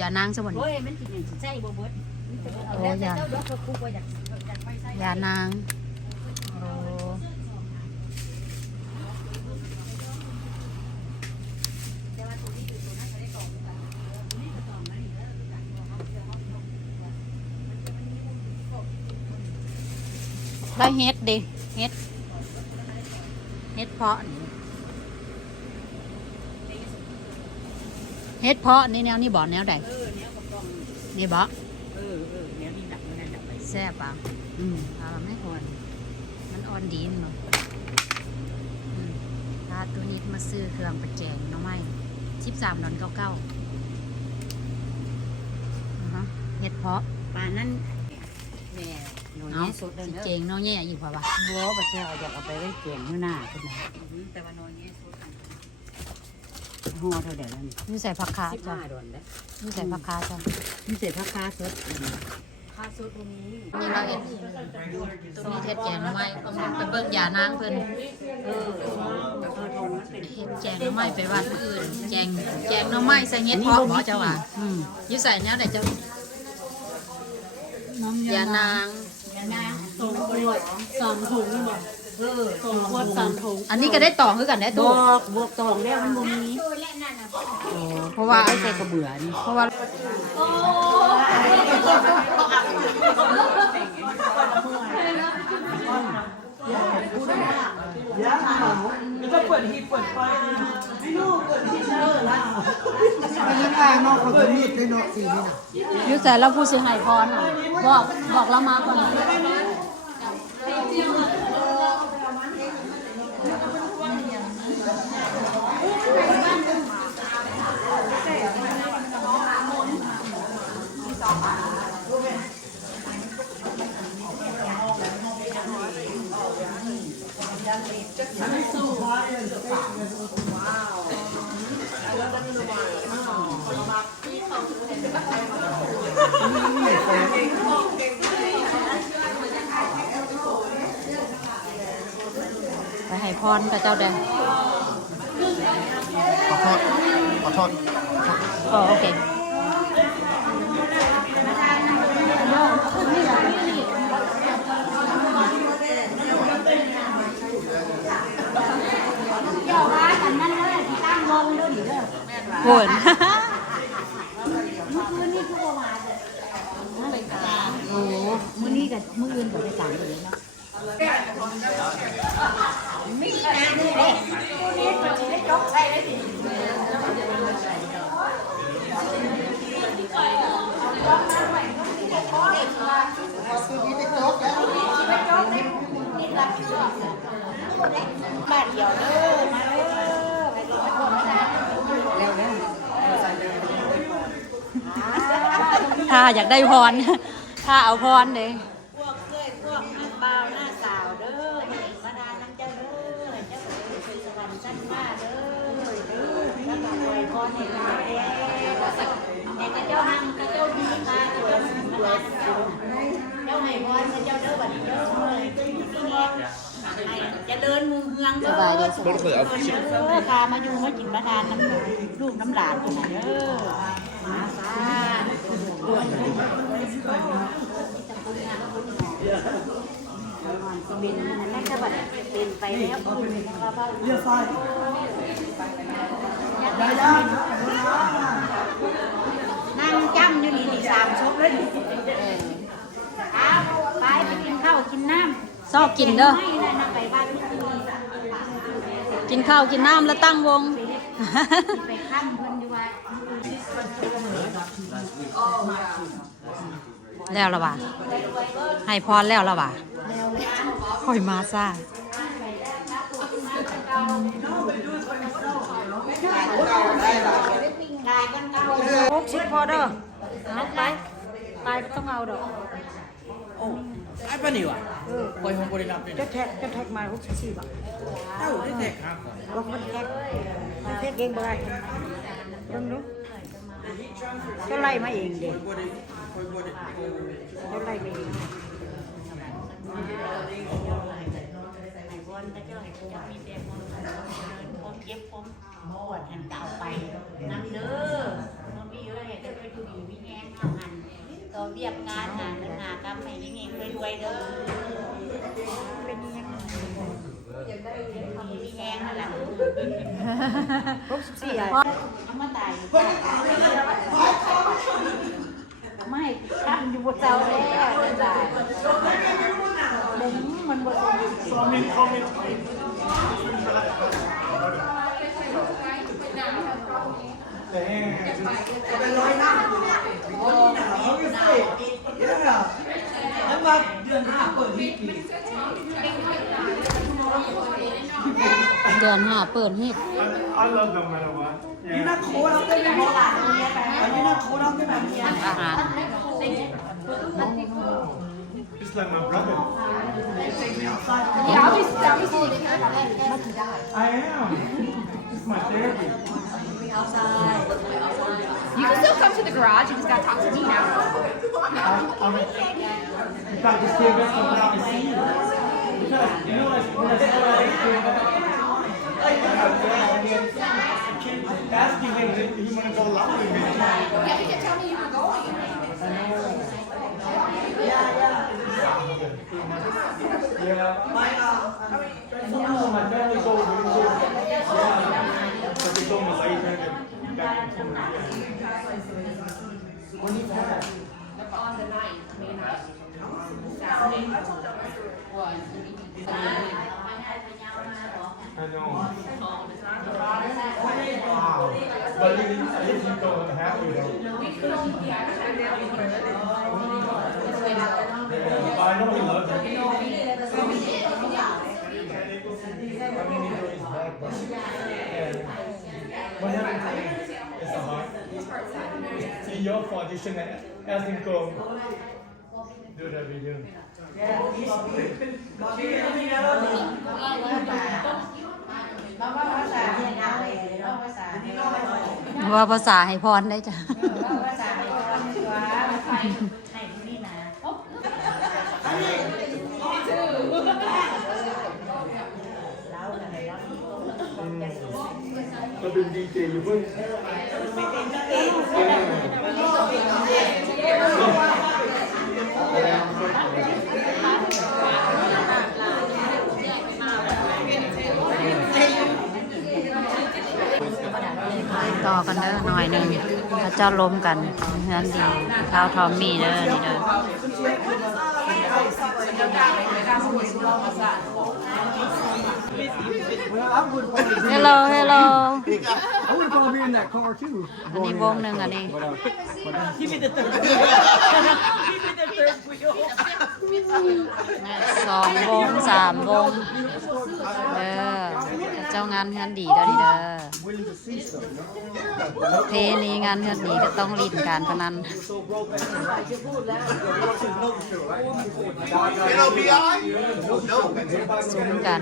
ยานางสวรรค์โอ้ยมันกินอย่างใช่บ่เบิดโอ้ยายานางโอ้ได้เฮ็ดดิเฮ็ดเพาะเฮ็ดเพาะนี่แนวนี่บ่แนวใดนี่บ่เนี้ยนี่หนักมันหนักไปแซ่บอ่ะเอาไม่อ่อนมันอ่อนดีเนาะถ้าตัวนี้มาซื้อเครื่องประแจงน้องไม้13.99เฮ็ดเพาะปานนั้นแม่หนูเอานี่สดเลยเจงน้องแย่อีกว่าบัวบัดแท้อยากเอาไปไว้แกงมื้อหน้าพุ่นน่ะแต่ว่าน้อยนี่สดห่อเท่าใดแล้วนี่นี่ใส่ผักคาจ้ะ15ดอนแล้วนี่ใส่ผักคาจ้ะนี่ใส่ผักคาสดคาสดตรงนี้นี่เราเห็นตัวนี้เฮ็ดแจงน้องไม้เอามาไปเบิ่งยานางเพิ่นเฮ็ดแจงน้องไม้ไปวัดอื่นแจงน้องไม้ใส่เฮ็ดเพาะบ่เจ้าว่าอยู่ใส่แนวใดเจ้ายานาง2 ถุงนี่บ่2 ขวด 3 ถุงอันนี้ก็ได้ต่อคือกันได้ตัวบวกตองแล้วมันบ่มีเพราะว่าใส่กระเบื่อนี่เพราะว่าจะเปิดฮีเปิดไฟไม่รู้เกิดฮีเชอร์แล้วไม่รู้ว่าน้องเขาจะมีดในนอกสีนี่นะอยู่ใส่แล้วผู้เสียหายพรบอกเรามาก่อนไปให้พรพระเจ้าแดงขอโทษโอเคโหนโอ้มื้อนี้กับมื้ออื่นก็ไปต่างกันเลยเนาะมีนะนี่เด้ตัวนี้ตัวนี้จกใส่ได้ดิบ้านเดียวเด้อมาเด้อไปรอก่อนนะเร็วๆถ้าอยากได้พรถ้าเอาพรเลยพวกบ่าวหน้าสาวเด้อมาดาน้ำเจ้าเด้อเจ้าเป็นสวรรค์ชั้นฟ้าเด้อแล้วก็อวยพรให้เราแต่กระเจ้าหังกระเจ้าดีมาเจ้ามาเจ้าให้พรกระเจ้าเด้อบัดเด้อจะเดินมุงเฮืองเด้อพามาอยู่มากินมาทานน้ำลูกน้ำหลานคนไหนเด้อมาซาบินนั่นก็แบบบินไปแล้วเรียกไฟนั่งจ้ำอยู่นี่3 ชุดเลยไปกินข้าวกินน้ำชอบกินเด้อไปบ้านกินข้าวกินน้ำแล้วตั้งวงไปข้ามเพิ่นอยู่ว่าแล้วละบ่าให้พรแล้วละบ่าค่อยมาซ่า60พอเด้อเอาไปต้องเอาดอกโอ้ไอ้ป้าหนิวอ่ะคอยห้องบริรับเลยจะแท็กมา64 บาทเอ้าได้แท็กครับบอกมันแท็กเองบ่ได้ลองดูก็ไล่มาเองเด็กก็ไล่มาเอง รพระเจ้าให้พระเจ้ามีแต่ความสุขความเจริญความเจ็บความปวดหันเก่าไปนำเด้อมันมีเยอะให้ได้ดูดีมีแง่ทำงานต่อเรียบงานหาเงินหากำให้ยิ่งรวยๆเด้อเป็นยังมีแง่นั่นแหละ64เอามาตายไม่ตั้งอยู่บนเสาแล้วตายมันบน เป็นร้อยหน้าโอ้หนาวพิเศษเนี่ยแล้วมาเดือน5เปิดฮีทอีก เดือน5เปิดฮิต I love them no matter what. นี่นักโค้ดเราได้แบบอันนี้นักโค้ดเราได้แบบนี้ อาหาร It's like my brother. Yeah, I'll be sitting here. I am. It's my therapy. You can still come to the garage. You just gotta talk to me now. In fact, this kid gets to come out and see you. Because, you know, like, when I saw that kid, asking him if he want to go along with me. Yeah, you can tell me you were going. Yeah. Sometimes my family goes with me. Yeah. But they told me later that back in 2 years. When he passed. On the 9th, May 9th. I know. Wow. But at least you go happy though. But I know he loves it. I mean, he knows he's back, but yeah. What happened to him? It's a heart. See, your fault. You shouldn't have asked him to go do that video. ว่าภาษาเนี่ยนะว่าภาษาเนี่ย ว่าภาษาให้พรได้จ้ะ ว่าภาษาเนี่ยว่าให้ผู้นี้นะเราอะไรเรา ก็เป็นดีเจอยู่เพิ่ง ไม่เป็นต่อกันเด้อหน่อยหนึงพระเจ้าล้มกันเฮือนดีข้าวทอมมี่เด้อนี่เด้อ Well, I would probably be, Hello Hello I would probably be in that car too. อันนี้วงหนึ่งอันนี้ Give me the third. 2 วง 3 วงเด้อเจ้างานเฮือนดีเด้อนี่เด้อ Willing to see stuff, you know? เพนี้งานเฮือนดีก็ต้องลิ้นการพนัน So broke that. NOBI? No. ซุ้มกัน